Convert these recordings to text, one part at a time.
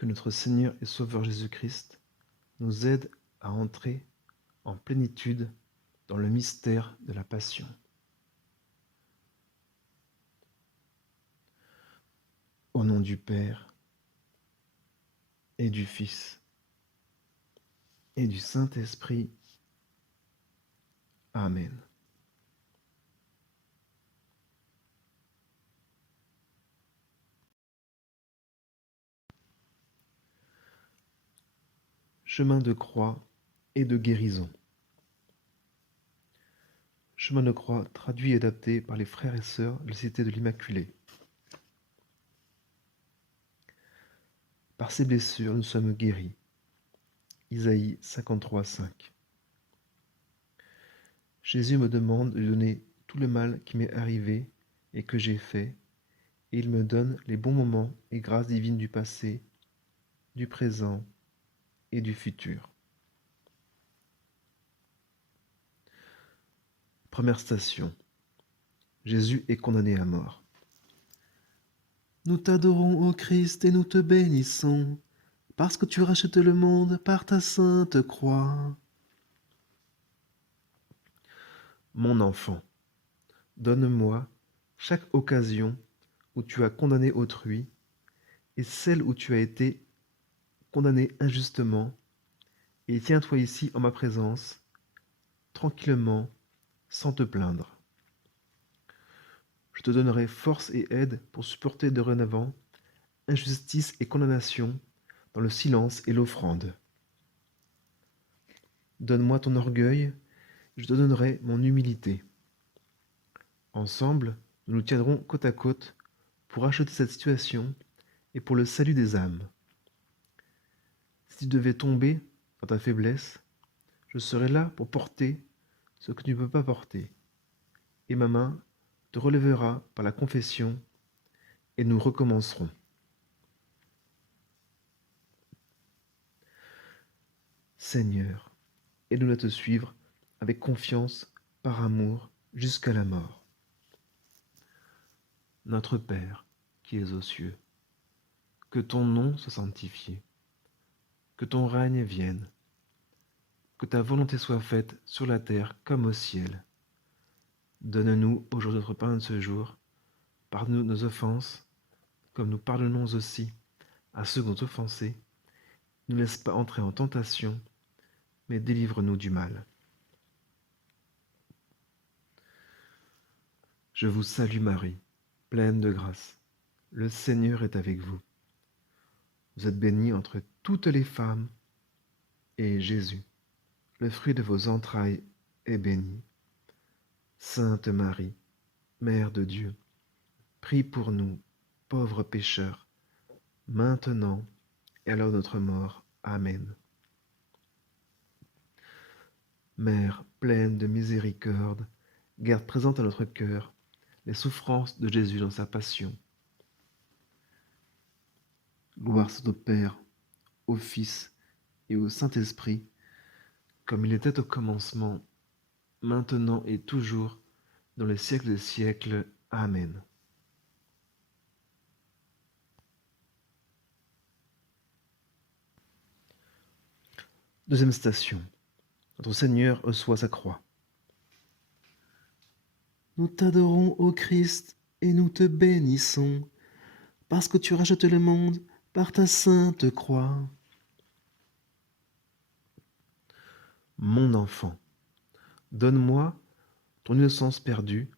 que notre Seigneur et Sauveur Jésus-Christ nous aide à entrer en plénitude dans le mystère de la Passion. Au nom du Père et du Fils et du Saint-Esprit. Amen. Chemin de croix et de guérison. Chemin de croix traduit et adapté par les frères et sœurs de la Cité de l'Immaculée. Par ses blessures, nous sommes guéris. Isaïe 53, 5. Jésus me demande de lui donner tout le mal qui m'est arrivé et que j'ai fait, et il me donne les bons moments et grâces divines du passé, du présent et du futur. Première station. Jésus est condamné à mort. Nous t'adorons, ô Christ, et nous te bénissons, parce que tu rachètes le monde par ta sainte croix. Mon enfant, donne-moi chaque occasion où tu as condamné autrui et celle où tu as été condamné injustement, et tiens-toi ici en ma présence, tranquillement, sans te plaindre. Je te donnerai force et aide pour supporter dorénavant injustice et condamnation dans le silence et l'offrande. Donne-moi ton orgueil, je te donnerai mon humilité. Ensemble, nous nous tiendrons côte à côte pour acheter cette situation et pour le salut des âmes. Si tu devais tomber dans ta faiblesse, je serai là pour porter ce que tu ne peux pas porter, et ma main te relèvera par la confession, et nous recommencerons. Seigneur, aide-nous à te suivre avec confiance, par amour, jusqu'à la mort. Notre Père, qui es aux cieux, que ton nom soit sanctifié, que ton règne vienne, que ta volonté soit faite sur la terre comme au ciel. Donne-nous aujourd'hui notre pain de ce jour. Pardonne-nous nos offenses, comme nous pardonnons aussi à ceux qui nous ont offensés. Ne nous laisse pas entrer en tentation, mais délivre-nous du mal. Je vous salue Marie, pleine de grâce. Le Seigneur est avec vous. Vous êtes bénie entre toutes les femmes, et Jésus, le fruit de vos entrailles, est béni. Sainte Marie, Mère de Dieu, prie pour nous, pauvres pécheurs, maintenant et à l'heure de notre mort. Amen. Mère pleine de miséricorde, garde présente à notre cœur les souffrances de Jésus dans sa passion. Gloire soit au Père, au Fils et au Saint-Esprit, comme il était au commencement, maintenant et toujours, dans les siècles des siècles. Amen. Deuxième station. Notre Seigneur reçoit sa croix. Nous t'adorons, ô Christ, et nous te bénissons, parce que tu rachètes le monde par ta sainte croix. Mon enfant, donne-moi ton innocence perdue,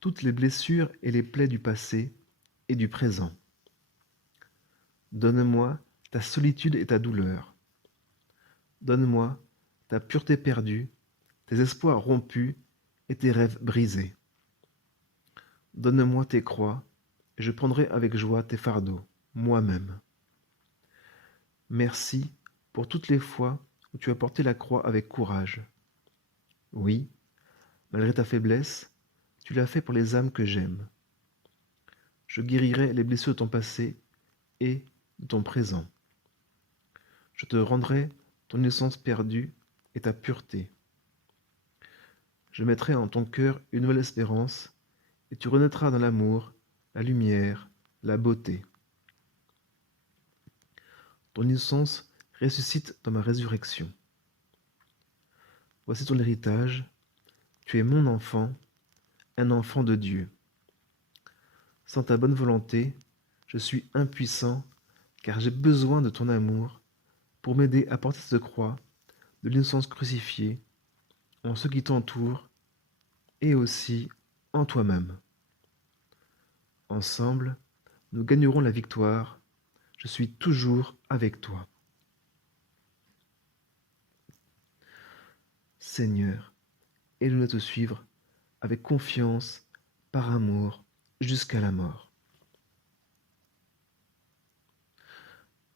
toutes les blessures et les plaies du passé et du présent. Donne-moi ta solitude et ta douleur. Donne-moi ta pureté perdue, tes espoirs rompus et tes rêves brisés. Donne-moi tes croix, et je prendrai avec joie tes fardeaux, moi-même. Merci pour toutes les fois où tu as porté la croix avec courage. Oui, malgré ta faiblesse, tu l'as fait pour les âmes que j'aime. Je guérirai les blessures de ton passé et de ton présent. Je te rendrai ton innocence perdue et ta pureté. Je mettrai en ton cœur une nouvelle espérance, et tu renaîtras dans l'amour, la lumière, la beauté. ton innocence ressuscite dans ma résurrection. Voici ton héritage, tu es mon enfant, un enfant de Dieu. Sans ta bonne volonté, je suis impuissant, car j'ai besoin de ton amour pour m'aider à porter cette croix de l'innocence crucifiée en ceux qui t'entourent et aussi en toi-même. Ensemble, nous gagnerons la victoire. Je suis toujours avec toi. Seigneur, aide-nous à te suivre avec confiance, par amour, jusqu'à la mort.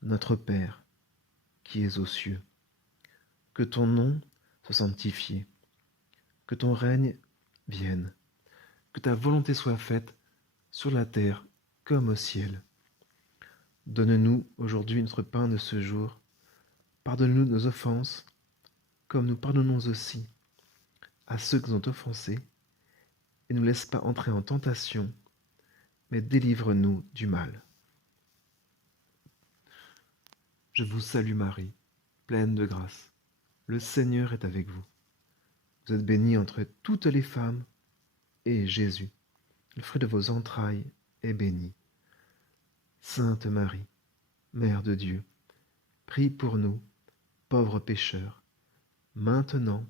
Notre Père, qui es aux cieux, que ton nom soit sanctifié, que ton règne vienne, que ta volonté soit faite sur la terre comme au ciel. Donne-nous aujourd'hui notre pain de ce jour. Pardonne-nous nos offenses, comme nous pardonnons aussi à ceux qui nous ont offensés, et ne nous laisse pas entrer en tentation, mais délivre-nous du mal. Je vous salue Marie, pleine de grâce. Le Seigneur est avec vous. Vous êtes bénie entre toutes les femmes, et Jésus, le fruit de vos entrailles, est béni. Sainte Marie, Mère de Dieu, prie pour nous, pauvres pécheurs, maintenant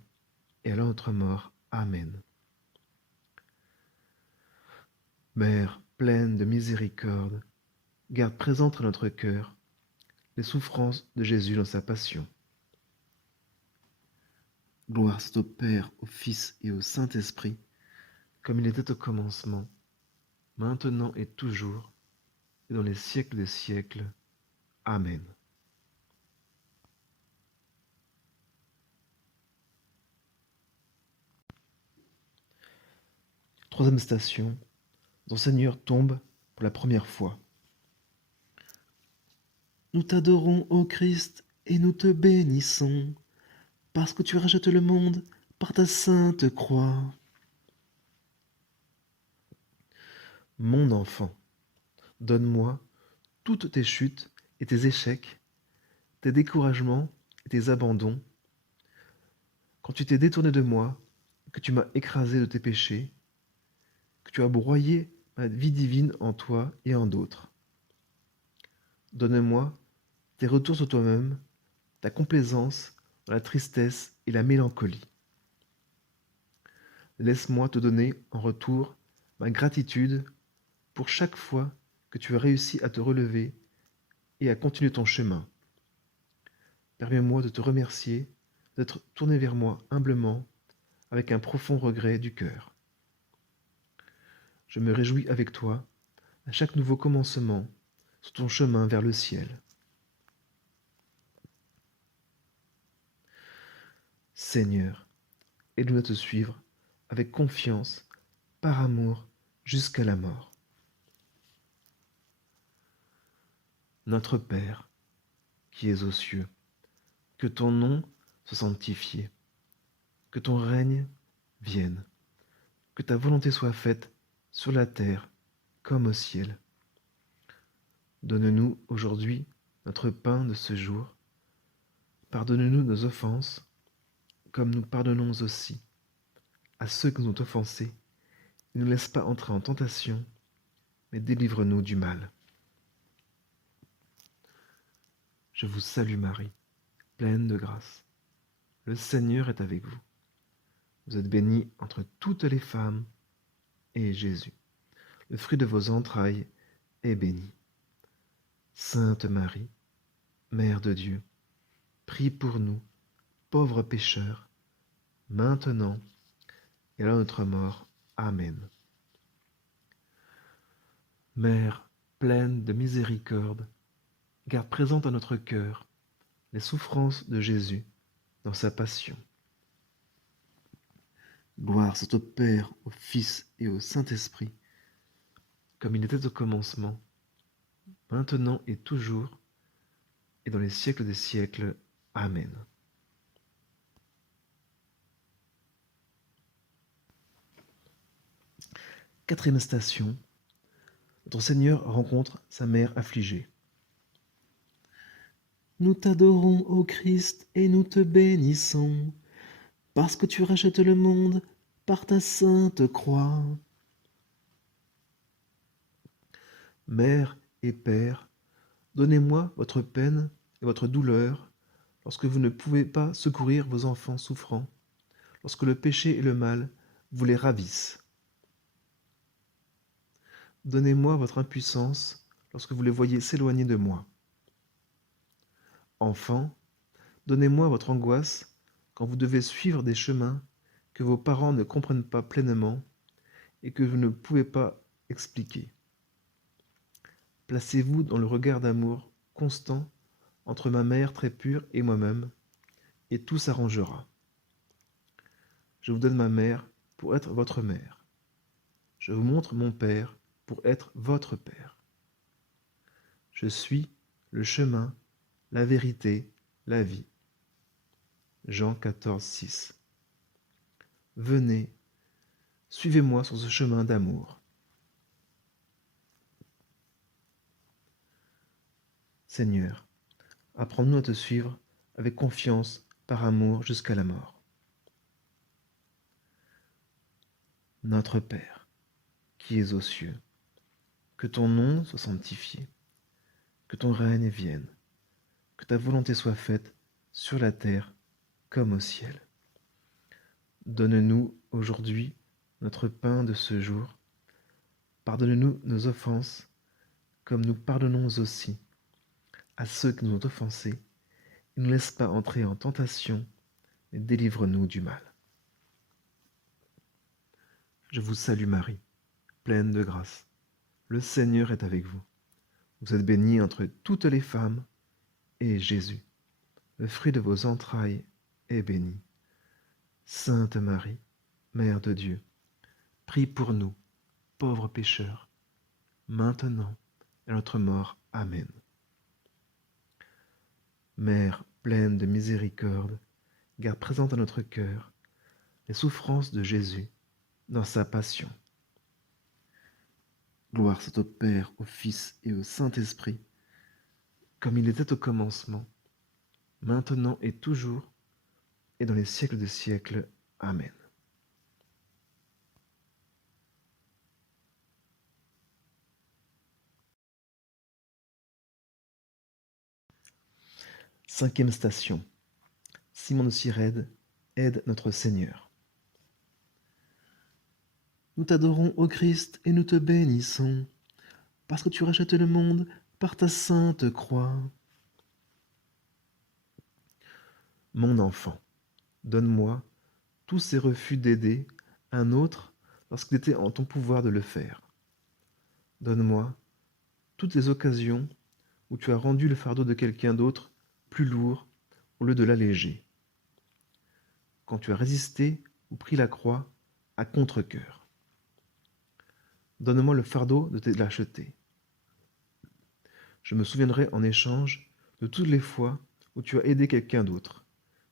et à l'heure de notre mort. Amen. Mère pleine de miséricorde, garde présente à notre cœur les souffrances de Jésus dans sa passion. Gloire soit au Père, au Fils et au Saint-Esprit, comme il était au commencement, maintenant et toujours, et dans les siècles des siècles. Amen. Troisième station, ton Seigneur tombe pour la première fois. Nous t'adorons, ô Christ, et nous te bénissons, parce que tu rachètes le monde par ta sainte croix. Mon enfant, donne-moi toutes tes chutes et tes échecs, tes découragements et tes abandons, quand tu t'es détourné de moi, que tu m'as écrasé de tes péchés, que tu as broyé ma vie divine en toi et en d'autres. Donne-moi tes retours sur toi-même, ta complaisance dans la tristesse et la mélancolie. Laisse-moi te donner en retour ma gratitude pour chaque fois que tu as réussi à te relever et à continuer ton chemin. Permets-moi de te remercier d'être tourné vers moi humblement avec un profond regret du cœur. Je me réjouis avec toi à chaque nouveau commencement sur ton chemin vers le ciel. Seigneur, aide-nous à te suivre avec confiance, par amour, jusqu'à la mort. Notre Père, qui es aux cieux, que ton nom soit sanctifié, que ton règne vienne, que ta volonté soit faite sur la terre comme au ciel. Donne-nous aujourd'hui notre pain de ce jour. Pardonne-nous nos offenses, comme nous pardonnons aussi à ceux qui nous ont offensés. Ne nous laisse pas entrer en tentation, mais délivre-nous du mal. Je vous salue Marie, pleine de grâce. Le Seigneur est avec vous. Vous êtes bénie entre toutes les femmes, et Jésus, le fruit de vos entrailles, est béni. Sainte Marie, Mère de Dieu, prie pour nous, pauvres pécheurs, maintenant et à l'heure de notre mort. Amen. Mère pleine de miséricorde, garde présente à notre cœur les souffrances de Jésus dans sa passion. Gloire soit au Père, au Fils et au Saint-Esprit, comme il était au commencement, maintenant et toujours, et dans les siècles des siècles. Amen. Quatrième station, notre Seigneur rencontre sa mère affligée. Nous t'adorons, ô Christ, et nous te bénissons, parce que tu rachètes le monde par ta sainte croix. Mère et Père, donnez-moi votre peine et votre douleur lorsque vous ne pouvez pas secourir vos enfants souffrants, lorsque le péché et le mal vous les ravissent. Donnez-moi votre impuissance lorsque vous les voyez s'éloigner de moi. Enfants, donnez-moi votre angoisse quand vous devez suivre des chemins que vos parents ne comprennent pas pleinement et que vous ne pouvez pas expliquer. Placez-vous dans le regard d'amour constant entre ma mère très pure et moi-même, et tout s'arrangera. Je vous donne ma mère pour être votre mère. Je vous montre mon père pour être votre père. Je suis le chemin, la vérité, la vie. Jean 14, 6. Venez, suivez-moi sur ce chemin d'amour. Seigneur, apprends-nous à te suivre avec confiance, par amour jusqu'à la mort. Notre Père, qui es aux cieux, que ton nom soit sanctifié, que ton règne vienne, que ta volonté soit faite sur la terre comme au ciel. Donne-nous aujourd'hui notre pain de ce jour. Pardonne-nous nos offenses, comme nous pardonnons aussi à ceux qui nous ont offensés. Et ne nous laisse pas entrer en tentation, mais délivre-nous du mal. Je vous salue Marie, pleine de grâce. Le Seigneur est avec vous. Vous êtes bénie entre toutes les femmes, et Jésus, le fruit de vos entrailles, est béni. Sainte Marie, Mère de Dieu, prie pour nous, pauvres pécheurs, maintenant et à notre mort. Amen. Mère pleine de miséricorde, garde présente à notre cœur les souffrances de Jésus dans sa passion. Gloire soit au Père, au Fils et au Saint-Esprit, comme il était au commencement, maintenant et toujours, et dans les siècles des siècles. Amen. Cinquième station. Simon de Cyrène aide notre Seigneur. Nous t'adorons, ô Christ, et nous te bénissons, parce que tu rachètes le monde par ta sainte croix. Mon enfant, donne-moi tous ces refus d'aider un autre lorsqu'il était en ton pouvoir de le faire. Donne-moi toutes les occasions où tu as rendu le fardeau de quelqu'un d'autre plus lourd au lieu de l'alléger. Quand tu as résisté ou pris la croix à contre-cœur. Donne-moi le fardeau de te l'acheter. Je me souviendrai en échange de toutes les fois où tu as aidé quelqu'un d'autre,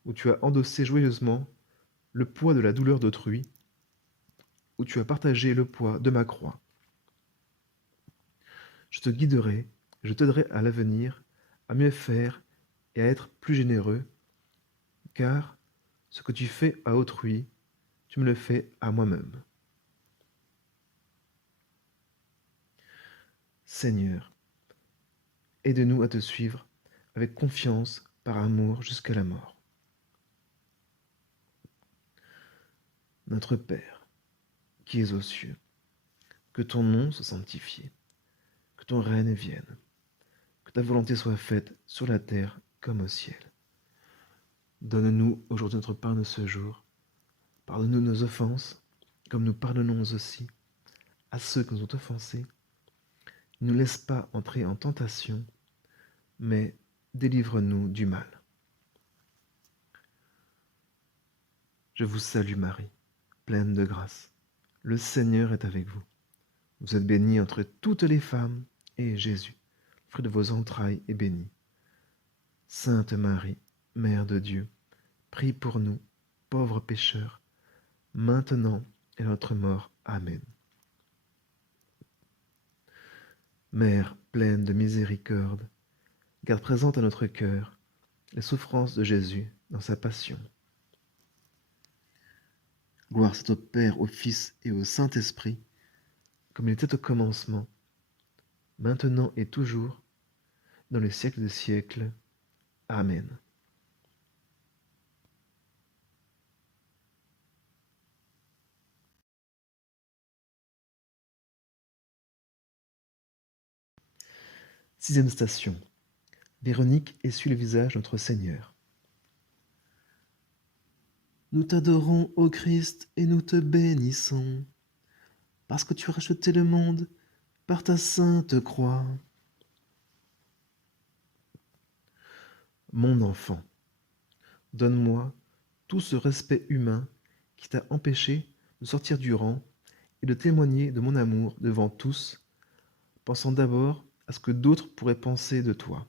où tu as endossé joyeusement le poids de la douleur d'autrui, où tu as partagé le poids de ma croix. Je te guiderai, je t'aiderai à l'avenir, à mieux faire et à être plus généreux, car ce que tu fais à autrui, tu me le fais à moi-même. Seigneur, aide-nous à te suivre avec confiance, par amour jusqu'à la mort. Notre Père, qui es aux cieux, que ton nom soit sanctifié, que ton règne vienne, que ta volonté soit faite sur la terre comme au ciel. Donne-nous aujourd'hui notre pain de ce jour. Pardonne-nous nos offenses, comme nous pardonnons aussi à ceux qui nous ont offensés. Ne nous laisse pas entrer en tentation, mais délivre-nous du mal. Je vous salue Marie, pleine de grâce. Le Seigneur est avec vous. Vous êtes bénie entre toutes les femmes, et Jésus, le fruit de vos entrailles, est béni. Sainte Marie, Mère de Dieu, prie pour nous, pauvres pécheurs, maintenant et à notre mort. Amen. Mère pleine de miséricorde, garde présente à notre cœur les souffrances de Jésus dans sa passion. Gloire soit au Père, au Fils et au Saint-Esprit, comme il était au commencement, maintenant et toujours, dans les siècles des siècles. Amen. Sixième station. Véronique essuie le visage de notre Seigneur. Nous t'adorons, ô Christ, et nous te bénissons, parce que tu as racheté le monde par ta sainte croix. Mon enfant, donne-moi tout ce respect humain qui t'a empêché de sortir du rang et de témoigner de mon amour devant tous, pensant d'abord à ce que d'autres pourraient penser de toi.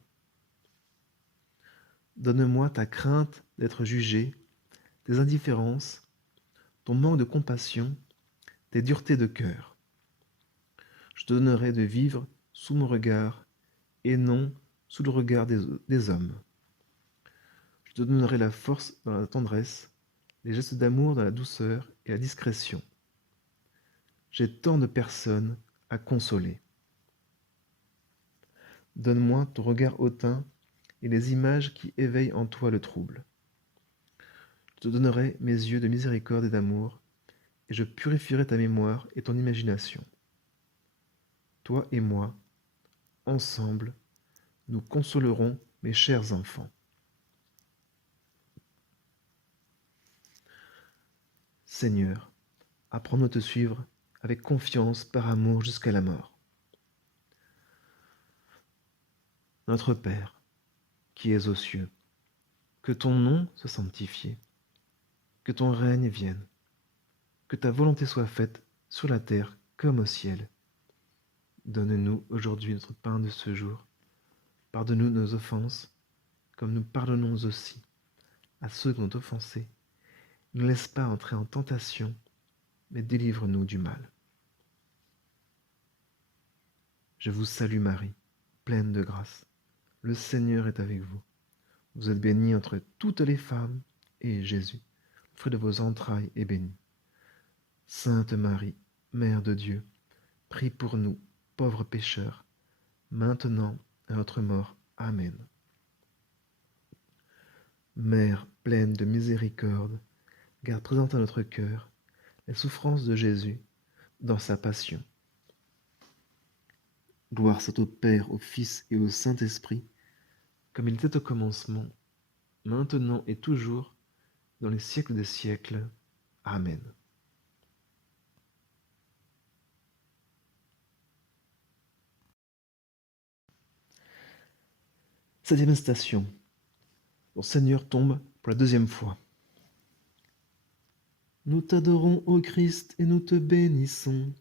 Donne-moi ta crainte d'être jugé, tes indifférences, ton manque de compassion, tes duretés de cœur. Je te donnerai de vivre sous mon regard et non sous le regard des hommes. Je te donnerai la force dans la tendresse, les gestes d'amour dans la douceur et la discrétion. J'ai tant de personnes à consoler. Donne-moi ton regard hautain et les images qui éveillent en toi le trouble. Je te donnerai mes yeux de miséricorde et d'amour, et je purifierai ta mémoire et ton imagination. Toi et moi, ensemble, nous consolerons mes chers enfants. Seigneur, apprends-nous à te suivre avec confiance par amour jusqu'à la mort. Notre Père, qui es aux cieux, que ton nom soit sanctifié, que ton règne vienne, que ta volonté soit faite sur la terre comme au ciel. Donne-nous aujourd'hui notre pain de ce jour. Pardonne-nous nos offenses, comme nous pardonnons aussi à ceux qui nous ont offensés. Ne laisse pas entrer en tentation, mais délivre-nous du mal. Je vous salue Marie, pleine de grâce. Le Seigneur est avec vous. Vous êtes bénie entre toutes les femmes, et Jésus, le fruit de vos entrailles, est béni. Sainte Marie, Mère de Dieu, prie pour nous, pauvres pécheurs, maintenant et à notre mort. Amen. Mère pleine de miséricorde, garde présente à notre cœur les souffrances de Jésus dans sa passion. Gloire soit au Père, au Fils et au Saint-Esprit, comme il était au commencement, maintenant et toujours, dans les siècles des siècles. Amen. Septième station. Le Seigneur tombe pour la deuxième fois. Nous t'adorons, ô Christ, et nous te bénissons,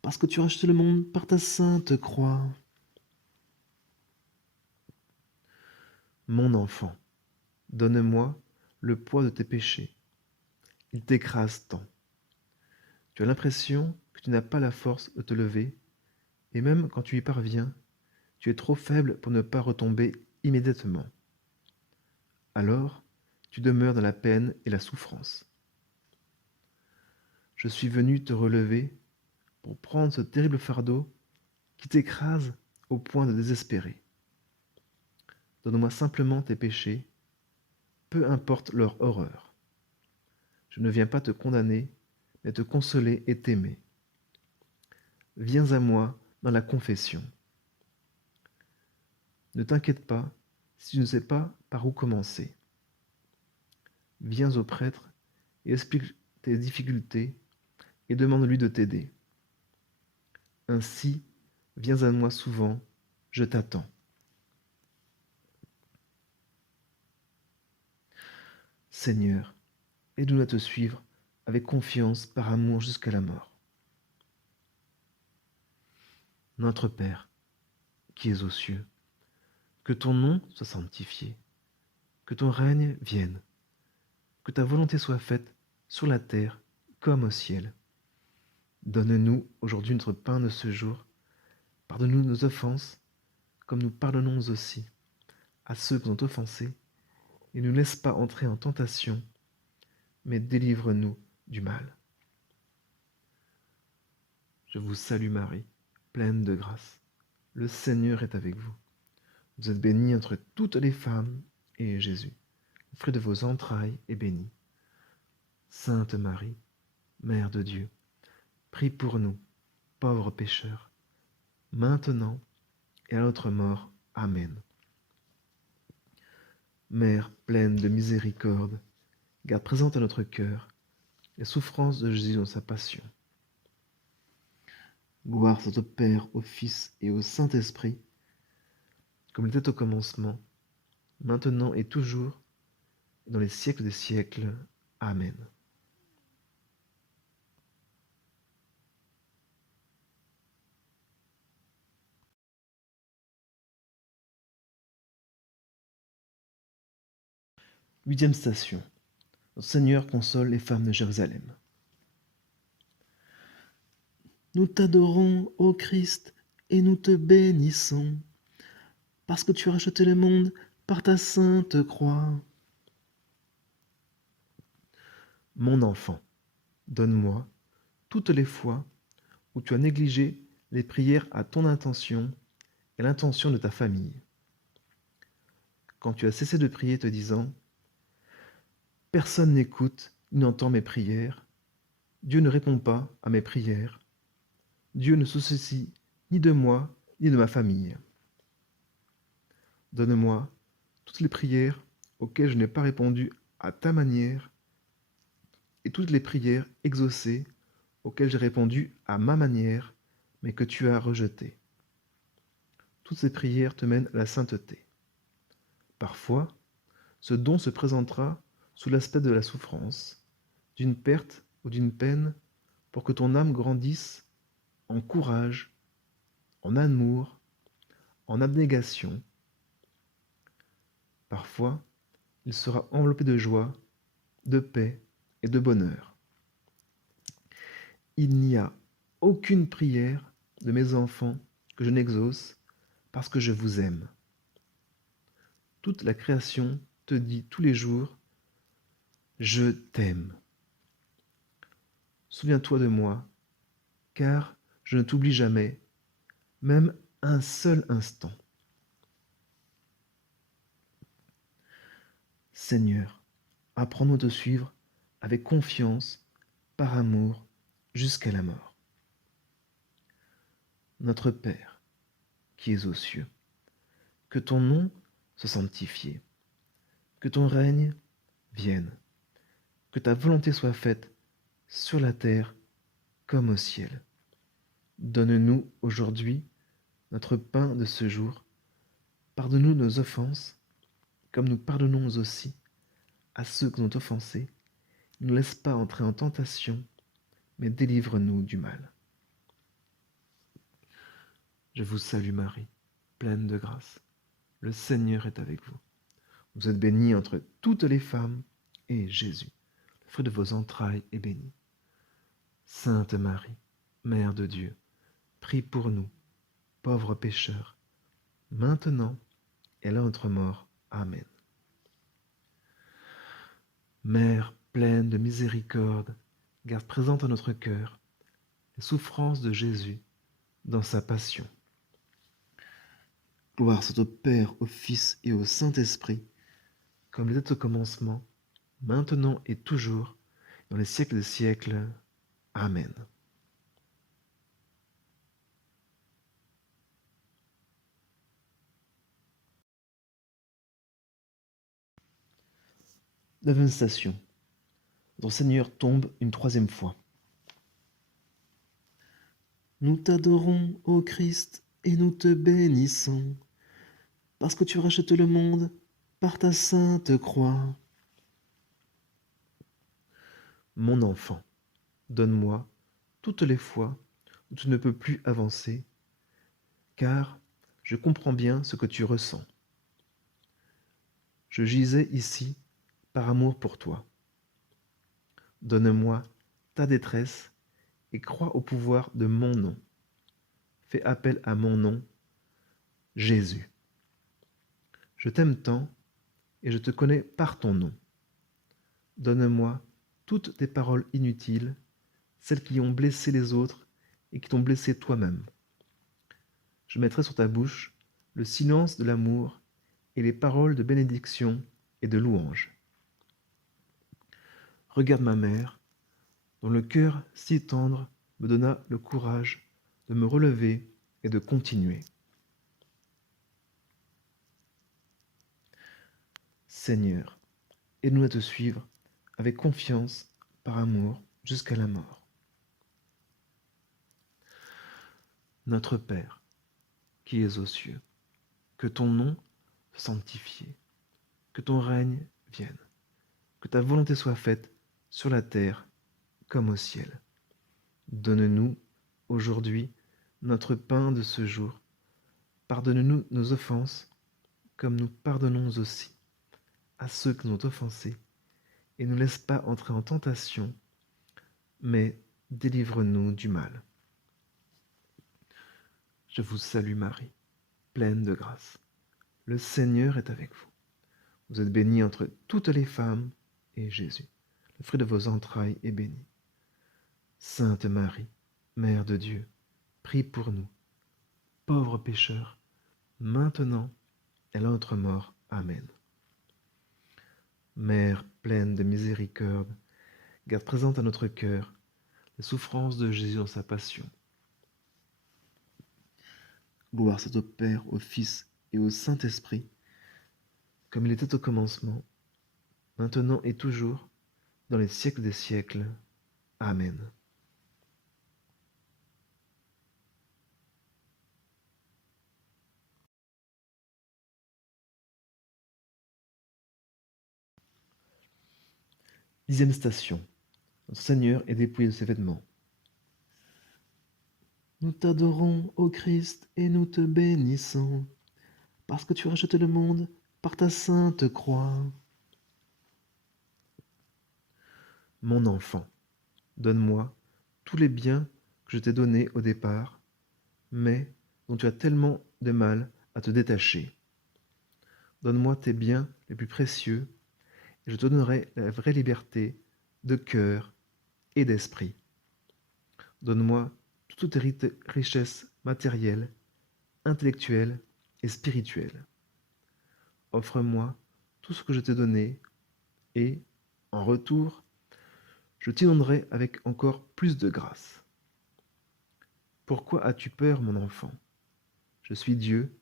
parce que tu as racheté le monde par ta sainte croix. Mon enfant, donne-moi le poids de tes péchés. Il t'écrase tant. Tu as l'impression que tu n'as pas la force de te lever, et même quand tu y parviens, tu es trop faible pour ne pas retomber immédiatement. Alors, tu demeures dans la peine et la souffrance. Je suis venu te relever pour prendre ce terrible fardeau qui t'écrase au point de désespérer. Donne-moi simplement tes péchés, peu importe leur horreur. Je ne viens pas te condamner, mais te consoler et t'aimer. Viens à moi dans la confession. Ne t'inquiète pas si tu ne sais pas par où commencer. Viens au prêtre et explique tes difficultés et demande-lui de t'aider. Ainsi, viens à moi souvent, je t'attends. Seigneur, aide-nous à te suivre avec confiance par amour jusqu'à la mort. Notre Père, qui es aux cieux, que ton nom soit sanctifié, que ton règne vienne, que ta volonté soit faite sur la terre comme au ciel. Donne-nous aujourd'hui notre pain de ce jour. Pardonne-nous nos offenses, comme nous pardonnons aussi à ceux qui nous ont offensés, et ne nous laisse pas entrer en tentation, mais délivre-nous du mal. Je vous salue Marie, pleine de grâce. Le Seigneur est avec vous. Vous êtes bénie entre toutes les femmes, et Jésus, le fruit de vos entrailles, est béni. Sainte Marie, Mère de Dieu, prie pour nous, pauvres pécheurs, maintenant et à notre mort. Amen. Mère pleine de miséricorde, garde présente à notre cœur les souffrances de Jésus dans sa passion. Gloire soit au Père, au Fils et au Saint-Esprit, comme il était au commencement, maintenant et toujours, et dans les siècles des siècles. Amen. Huitième station. Notre Seigneur console les femmes de Jérusalem. Nous t'adorons, ô Christ, et nous te bénissons, parce que tu as racheté le monde par ta sainte croix. Mon enfant, donne-moi toutes les fois où tu as négligé les prières à ton intention et l'intention de ta famille. Quand tu as cessé de prier te disant « Personne n'écoute ni n'entend mes prières, Dieu ne répond pas à mes prières, Dieu ne se soucie ni de moi ni de ma famille. Donne-moi toutes les prières auxquelles je n'ai pas répondu à ta manière et toutes les prières exaucées auxquelles j'ai répondu à ma manière, mais que tu as rejetées. Toutes ces prières te mènent à la sainteté. Parfois, ce don se présentera sous l'aspect de la souffrance, d'une perte ou d'une peine, pour que ton âme grandisse en courage, en amour, en abnégation. Parfois, il sera enveloppé de joie, de paix et de bonheur. Il n'y a aucune prière de mes enfants que je n'exauce parce que je vous aime. Toute la création te dit tous les jours « Je t'aime ». Souviens-toi de moi, car je ne t'oublie jamais, même un seul instant. Seigneur, apprends-nous à te suivre avec confiance, par amour, jusqu'à la mort. Notre Père, qui es aux cieux, que ton nom soit sanctifié, que ton règne vienne, que ta volonté soit faite sur la terre comme au ciel. Donne-nous aujourd'hui notre pain de ce jour. Pardonne-nous nos offenses, comme nous pardonnons aussi à ceux qui nous ont offensés. Ne nous laisse pas entrer en tentation, mais délivre-nous du mal. Je vous salue Marie, pleine de grâce. Le Seigneur est avec vous. Vous êtes bénie entre toutes les femmes, et Jésus, le fruit de vos entrailles, est béni. Sainte Marie, Mère de Dieu, prie pour nous, pauvres pécheurs, maintenant et à notre mort. Amen. Mère pleine de miséricorde, garde présente à notre cœur les souffrances de Jésus dans sa passion. Gloire soit au Père, au Fils et au Saint-Esprit, comme il était au commencement, maintenant et toujours, dans les siècles des siècles. Amen. Neuvième station. Notre Seigneur tombe une troisième fois. Nous t'adorons, ô Christ, et nous te bénissons, parce que tu rachètes le monde par ta sainte croix. Mon enfant, donne-moi toutes les fois où tu ne peux plus avancer, car je comprends bien ce que tu ressens. Je gisais ici par amour pour toi. Donne-moi ta détresse et crois au pouvoir de mon nom. Fais appel à mon nom, Jésus. Je t'aime tant et je te connais par ton nom. Donne-moi toutes tes paroles inutiles, celles qui ont blessé les autres et qui t'ont blessé toi-même. Je mettrai sur ta bouche le silence de l'amour et les paroles de bénédiction et de louange. Regarde ma mère, dont le cœur si tendre me donna le courage de me relever et de continuer. Seigneur, aide-nous à te suivre avec confiance, par amour, jusqu'à la mort. Notre Père, qui es aux cieux, que ton nom soit sanctifié, que ton règne vienne, que ta volonté soit faite sur la terre comme au ciel. Donne-nous aujourd'hui notre pain de ce jour. Pardonne-nous nos offenses, comme nous pardonnons aussi à ceux qui nous ont offensés, et ne laisse pas entrer en tentation, mais délivre-nous du mal. Je vous salue Marie, pleine de grâce. Le Seigneur est avec vous. Vous êtes bénie entre toutes les femmes, et Jésus, le fruit de vos entrailles, est béni. Sainte Marie, Mère de Dieu, prie pour nous, pauvres pécheurs, maintenant et à notre mort. Amen. Mère pleine de miséricorde, garde présente à notre cœur les souffrances de Jésus dans sa passion. Gloire soit au Père, au Fils et au Saint-Esprit, comme il était au commencement, maintenant et toujours, dans les siècles des siècles. Amen. Dixième station. Notre Seigneur est dépouillé de ses vêtements. Nous t'adorons, ô Christ, et nous te bénissons, parce que tu as racheté le monde par ta sainte croix. Mon enfant, donne-moi tous les biens que je t'ai donnés au départ, mais dont tu as tellement de mal à te détacher. Donne-moi tes biens les plus précieux, et je te donnerai la vraie liberté de cœur et d'esprit. Donne-moi toutes tes richesses matérielles, intellectuelles et spirituelles. Offre-moi tout ce que je t'ai donné, et, en retour, je t'inonderai avec encore plus de grâce. Pourquoi as-tu peur, mon enfant? Je suis Dieu,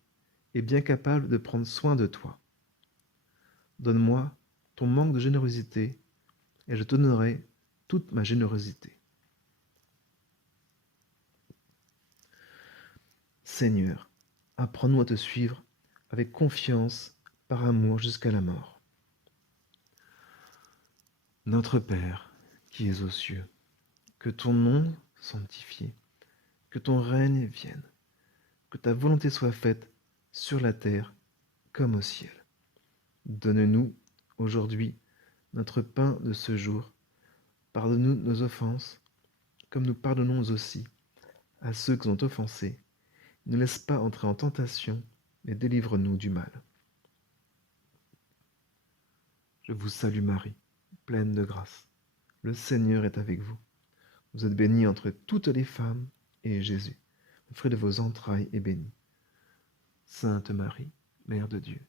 et bien capable de prendre soin de toi. Donne-moi ton manque de générosité, et je te donnerai toute ma générosité. Seigneur, apprends-nous à te suivre avec confiance, par amour jusqu'à la mort. Notre Père, qui es aux cieux, que ton nom soit sanctifié, que ton règne vienne, que ta volonté soit faite sur la terre comme au ciel. Donne-nous aujourd'hui notre pain de ce jour. Pardonne-nous nos offenses, comme nous pardonnons aussi à ceux qui nous ont offensés. Ne laisse pas entrer en tentation, mais délivre-nous du mal. Je vous salue Marie, pleine de grâce. Le Seigneur est avec vous. Vous êtes bénie entre toutes les femmes, et Jésus, le fruit de vos entrailles, est béni. Sainte Marie, Mère de Dieu,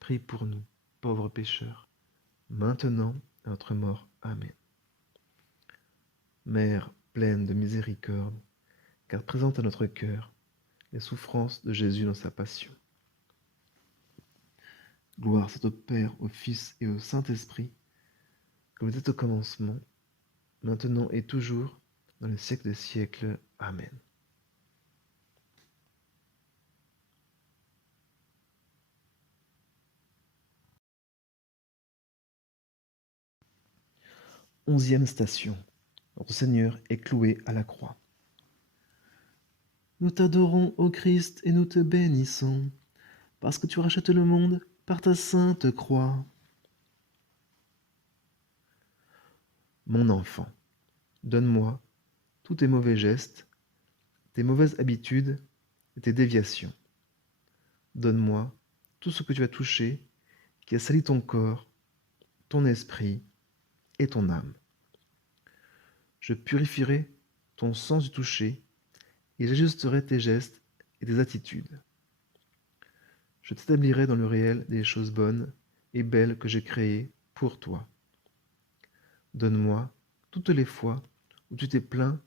prie pour nous, pauvres pécheurs, maintenant et à notre mort. Amen. Mère pleine de miséricorde, garde présente à notre cœur les souffrances de Jésus dans sa passion. Gloire soit au Père, au Fils et au Saint-Esprit, comme il était au commencement, maintenant et toujours, dans les siècles des siècles. Amen. Onzième station. Notre Seigneur est cloué à la croix. Nous t'adorons, ô Christ, et nous te bénissons, parce que tu rachètes le monde par ta sainte croix. Mon enfant, donne-moi tous tes mauvais gestes, tes mauvaises habitudes et tes déviations. Donne-moi tout ce que tu as touché qui a sali ton corps, ton esprit et ton âme. Je purifierai ton sens du toucher et j'ajusterai tes gestes et tes attitudes. Je t'établirai dans le réel des choses bonnes et belles que j'ai créées pour toi. Donne-moi toutes les fois où tu t'es plaint,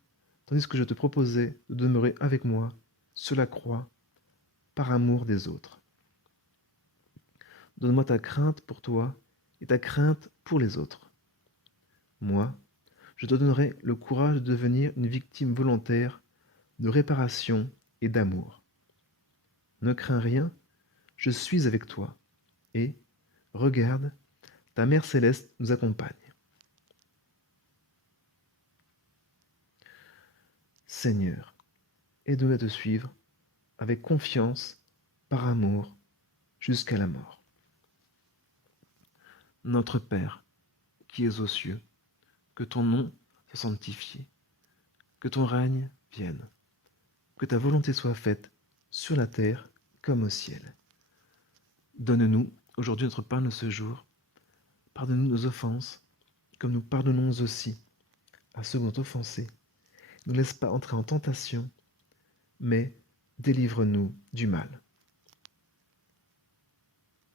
tandis que je te proposais de demeurer avec moi sur la croix par amour des autres. Donne-moi ta crainte pour toi et ta crainte pour les autres. Moi, je te donnerai le courage de devenir une victime volontaire de réparation et d'amour. Ne crains rien, je suis avec toi, et, regarde, ta Mère céleste nous accompagne. Seigneur, aide-nous à te suivre avec confiance, par amour, jusqu'à la mort. Notre Père, qui es aux cieux, que ton nom soit sanctifié, que ton règne vienne, que ta volonté soit faite sur la terre comme au ciel. Donne-nous aujourd'hui notre pain de ce jour. Pardonne-nous nos offenses, comme nous pardonnons aussi à ceux qui ont offensé. Ne laisse pas entrer en tentation, mais délivre-nous du mal.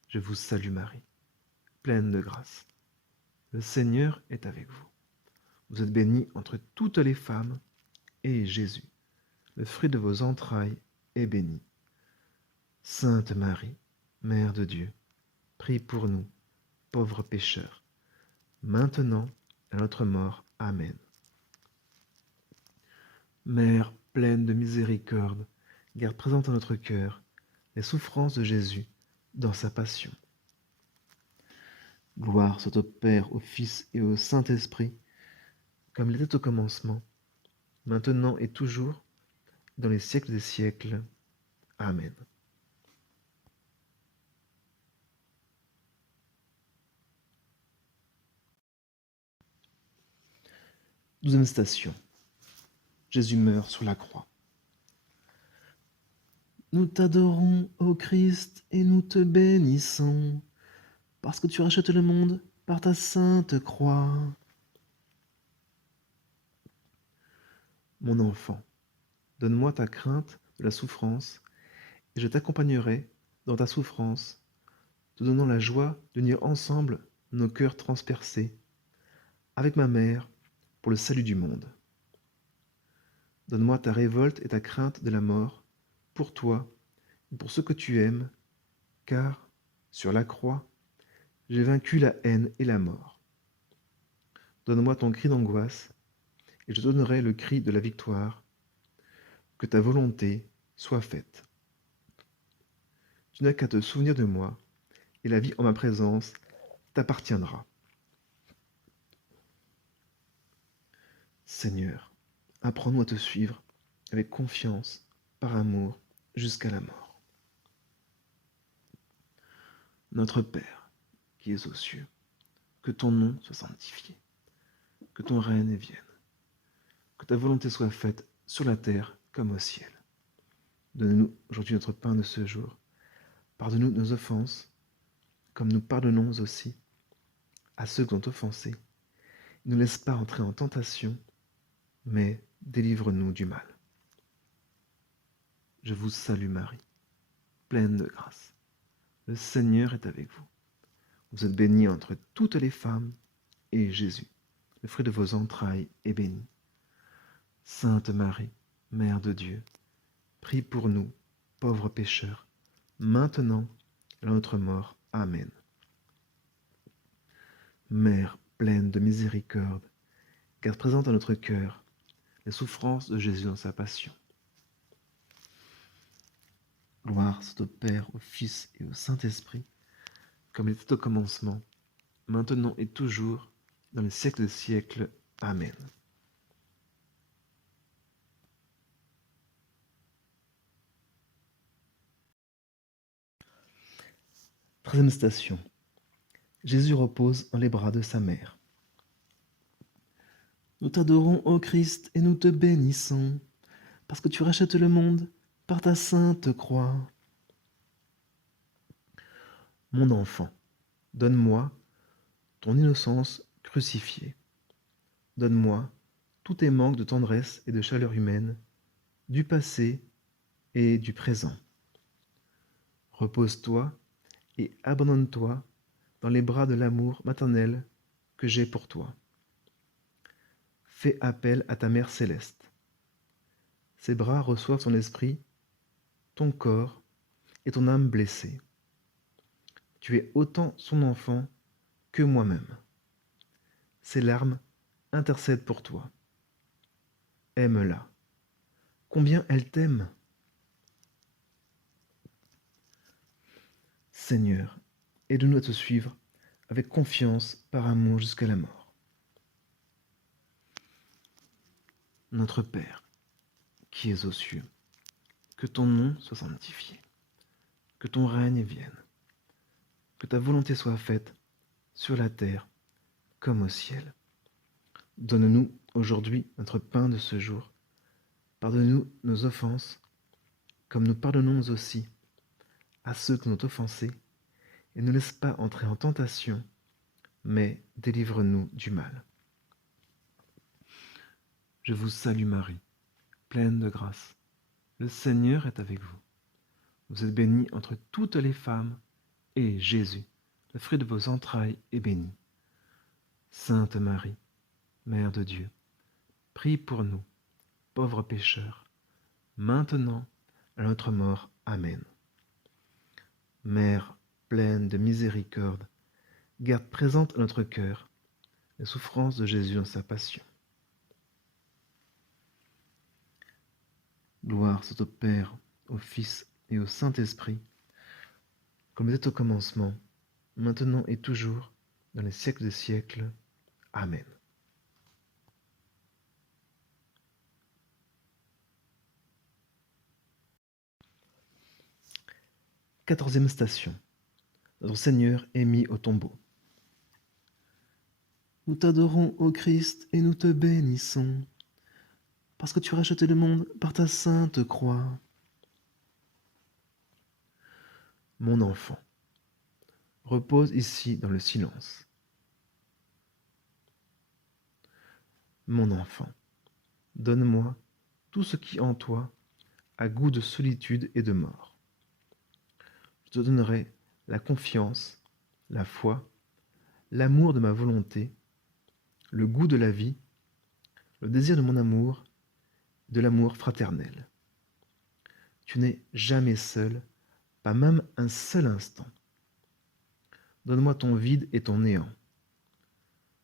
Je vous salue Marie, pleine de grâce. Le Seigneur est avec vous. Vous êtes bénie entre toutes les femmes, et Jésus, le fruit de vos entrailles, est béni. Sainte Marie, Mère de Dieu, prie pour nous, pauvres pécheurs, maintenant et à notre mort. Amen. Mère pleine de miséricorde, garde présente à notre cœur les souffrances de Jésus dans sa passion. Gloire soit au Père, au Fils et au Saint-Esprit, comme il était au commencement, maintenant et toujours, dans les siècles des siècles. Amen. Douzième station. Jésus meurt sur la croix. Nous t'adorons, ô Christ, et nous te bénissons, parce que tu rachètes le monde par ta sainte croix. Mon enfant, donne-moi ta crainte de la souffrance, et je t'accompagnerai dans ta souffrance, te donnant la joie d'unir ensemble nos cœurs transpercés, avec ma mère, pour le salut du monde. Donne-moi ta révolte et ta crainte de la mort, pour toi et pour ceux que tu aimes, car, sur la croix, j'ai vaincu la haine et la mort. Donne-moi ton cri d'angoisse, et je donnerai le cri de la victoire. Que ta volonté soit faite. Tu n'as qu'à te souvenir de moi, et la vie en ma présence t'appartiendra. Seigneur, apprends-nous à te suivre avec confiance, par amour, jusqu'à la mort. Notre Père, qui es aux cieux, que ton nom soit sanctifié, que ton règne vienne, que ta volonté soit faite sur la terre comme au ciel. Donne-nous aujourd'hui notre pain de ce jour. Pardonne-nous nos offenses, comme nous pardonnons aussi à ceux qui ont offensé. Ne nous laisse pas entrer en tentation, mais délivre-nous du mal. Je vous salue Marie, pleine de grâce. Le Seigneur est avec vous. Vous êtes bénie entre toutes les femmes, et Jésus, le fruit de vos entrailles, est béni. Sainte Marie, Mère de Dieu, prie pour nous, pauvres pécheurs, maintenant et à notre mort. Amen. Mère pleine de miséricorde, garde présente à notre cœur les souffrances de Jésus dans sa passion. Gloire soit au Père, au Fils et au Saint-Esprit, comme il était au commencement, maintenant et toujours, dans les siècles des siècles. Amen. Treizième station. Jésus repose dans les bras de sa mère. Nous t'adorons, ô Christ, et nous te bénissons, parce que tu rachètes le monde par ta sainte croix. Mon enfant, Donne-moi ton innocence crucifiée. Donne-moi tous tes manques de tendresse et de chaleur humaine, du passé et du présent. Repose-toi et abandonne-toi dans les bras de l'amour maternel que j'ai pour toi. Fais appel à ta Mère céleste. Ses bras reçoivent ton esprit, ton corps et ton âme blessée. Tu es autant son enfant que moi-même. Ses larmes intercèdent pour toi. Aime-la. Combien elle t'aime. Seigneur, aide-nous à te suivre avec confiance par amour jusqu'à la mort. Notre Père, qui es aux cieux, que ton nom soit sanctifié, que ton règne vienne, que ta volonté soit faite sur la terre comme au ciel. Donne-nous aujourd'hui notre pain de ce jour. Pardonne-nous nos offenses, comme nous pardonnons aussi à ceux qui nous ont offensés, et ne laisse pas entrer en tentation, mais délivre-nous du mal. Je vous salue Marie, pleine de grâce. Le Seigneur est avec vous. Vous êtes bénie entre toutes les femmes, et Jésus, le fruit de vos entrailles, est béni. Sainte Marie, Mère de Dieu, prie pour nous, pauvres pécheurs, maintenant à notre mort. Amen. Mère pleine de miséricorde, garde présente à notre cœur les souffrances de Jésus dans sa passion. Gloire soit au Père, au Fils et au Saint-Esprit, comme il était au commencement, maintenant et toujours, dans les siècles des siècles. Amen. Quatorzième station. Notre Seigneur est mis au tombeau. Nous t'adorons, ô Christ, et nous te bénissons, parce que tu as racheté le monde par ta sainte croix. Mon enfant, repose ici dans le silence. Mon enfant, donne-moi tout ce qui en toi a goût de solitude et de mort. Je te donnerai la confiance, la foi, l'amour de ma volonté, le goût de la vie, le désir de mon amour, de l'amour fraternel. Tu n'es jamais seul, pas même un seul instant. Donne-moi ton vide et ton néant.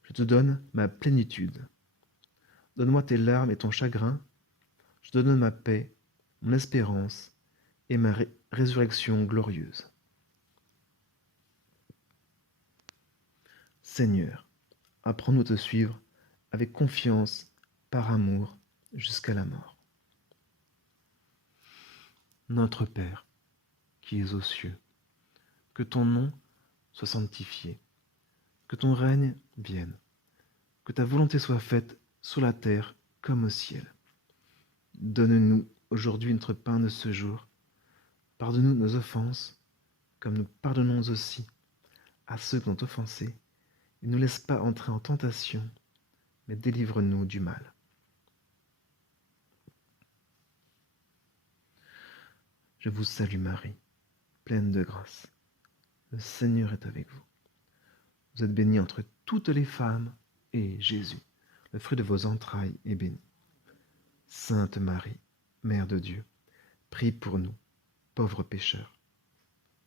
Je te donne ma plénitude. Donne-moi tes larmes et ton chagrin. Je te donne ma paix, mon espérance et ma résurrection glorieuse. Seigneur, apprends-nous à te suivre avec confiance, par amour, jusqu'à la mort. Notre Père, qui es aux cieux, que ton nom soit sanctifié, que ton règne vienne, que ta volonté soit faite sur la terre comme au ciel. Donne-nous aujourd'hui notre pain de ce jour. Pardonne-nous nos offenses, comme nous pardonnons aussi à ceux qui ont offensé, et ne nous laisse pas entrer en tentation, mais délivre-nous du mal. Je vous salue Marie, pleine de grâce. Le Seigneur est avec vous. Vous êtes bénie entre toutes les femmes, et Jésus, le fruit de vos entrailles, est béni. Sainte Marie, Mère de Dieu, prie pour nous, pauvres pécheurs,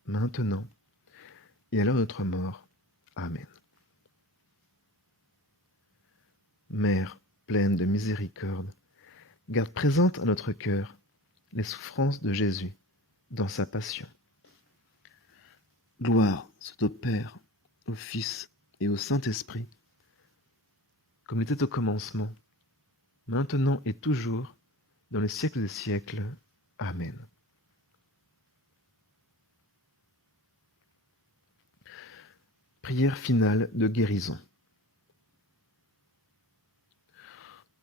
maintenant et à l'heure de notre mort. Amen. Mère pleine de miséricorde, garde présente à notre cœur les souffrances de Jésus dans sa passion. Gloire soit au Père, au Fils et au Saint-Esprit, comme il était au commencement, maintenant et toujours, dans les siècles des siècles. Amen. Prière finale de guérison.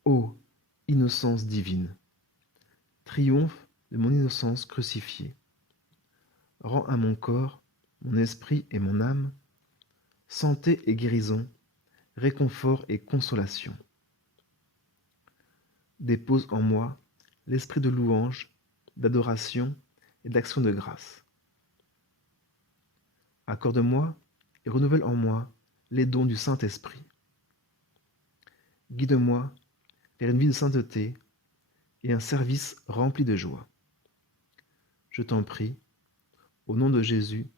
Ô innocence divine, triomphe de mon innocence crucifiée, rends à mon corps, mon esprit et mon âme santé et guérison, réconfort et consolation. Dépose en moi l'esprit de louange, d'adoration et d'action de grâce. Accorde-moi et renouvelle en moi les dons du Saint-Esprit. Guide-moi vers une vie de sainteté et un service rempli de joie. Je t'en prie, au nom de Jésus,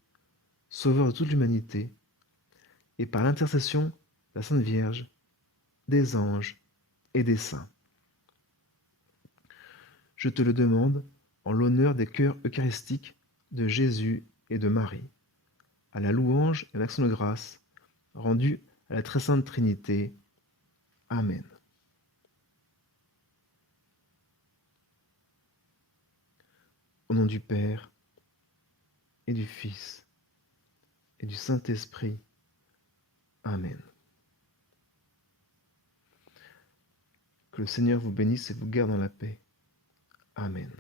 Sauveur de toute l'humanité, et par l'intercession de la Sainte Vierge, des anges et des saints. Je te le demande en l'honneur des cœurs eucharistiques de Jésus et de Marie, à la louange et à l'action de grâce rendue à la très sainte Trinité. Amen. Au nom du Père, et du Fils, et du Saint-Esprit. Amen. Que le Seigneur vous bénisse et vous garde dans la paix. Amen.